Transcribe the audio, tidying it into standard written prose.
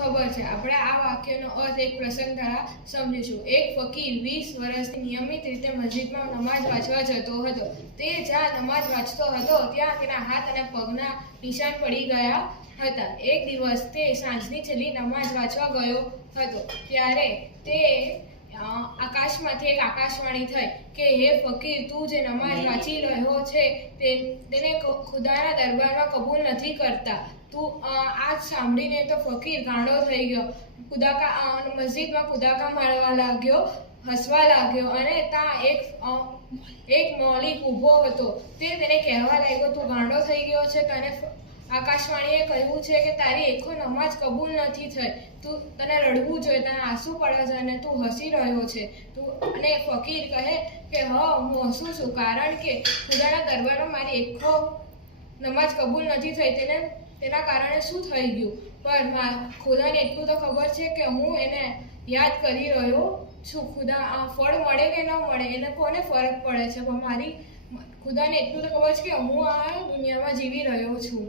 ખબર છે આપણે આ વાક્યનો અર્થ એક પ્રસંગ દ્વારા સમજીશું। એક ફકીર 20 વર્ષથી નિયમિત રીતે મસ્જિદમાં નમાઝ વાંચવા જતો હતો। તે જ્યાં નમાઝ વાંચતો હતો ત્યાં તેના હાથ અને પગના નિશાન પડી ગયા હતા। એક દિવસ તે સાંજની છેલ્લી નમાઝ વાંચવા ગયો હતો ત્યારે તે આકાશમાંથી એક આકાશવાણી થઈ કે હે ફકીર, તું જે નમાઝ વાંચી રહ્યો છે તેને ખુદાના દરબારમાં કબૂલ નથી કરતા। તું આ સાંભળીને તો ફકીર ગાંડો થઈ ગયો। મસ્જિદમાં કુદાકા મારવા લાગ્યો, હસવા લાગ્યો અને ત્યાં એક મૌલિક ઊભો હતો। તે તેને કહેવા લાગ્યો, તું ગાંડો થઈ ગયો છે? તને આકાશવાણીએ કહ્યું છે કે તારી એકો નમાઝ કબૂલ નથી થઈ। તને રડવું જોઈએ, તને આંસુ પડે છે અને તું હસી રહ્યો છે। અને ફકીર કહે કે હા, હું હસું છું કારણ કે ખુદાના દરબારમાં મારી એકો નમાઝ કબૂલ નથી થઈ। તેના કારણે શું થઈ ગયું? પણ ખુદાને એટલું તો ખબર છે કે હું એને યાદ કરી રહ્યો છું। ખુદા આ ફળ મળે કે ન મળે એને કોને ફરક પડે છે, પણ ખુદાને એટલું તો ખબર છે કે હું આ દુનિયામાં જીવી રહ્યો છું।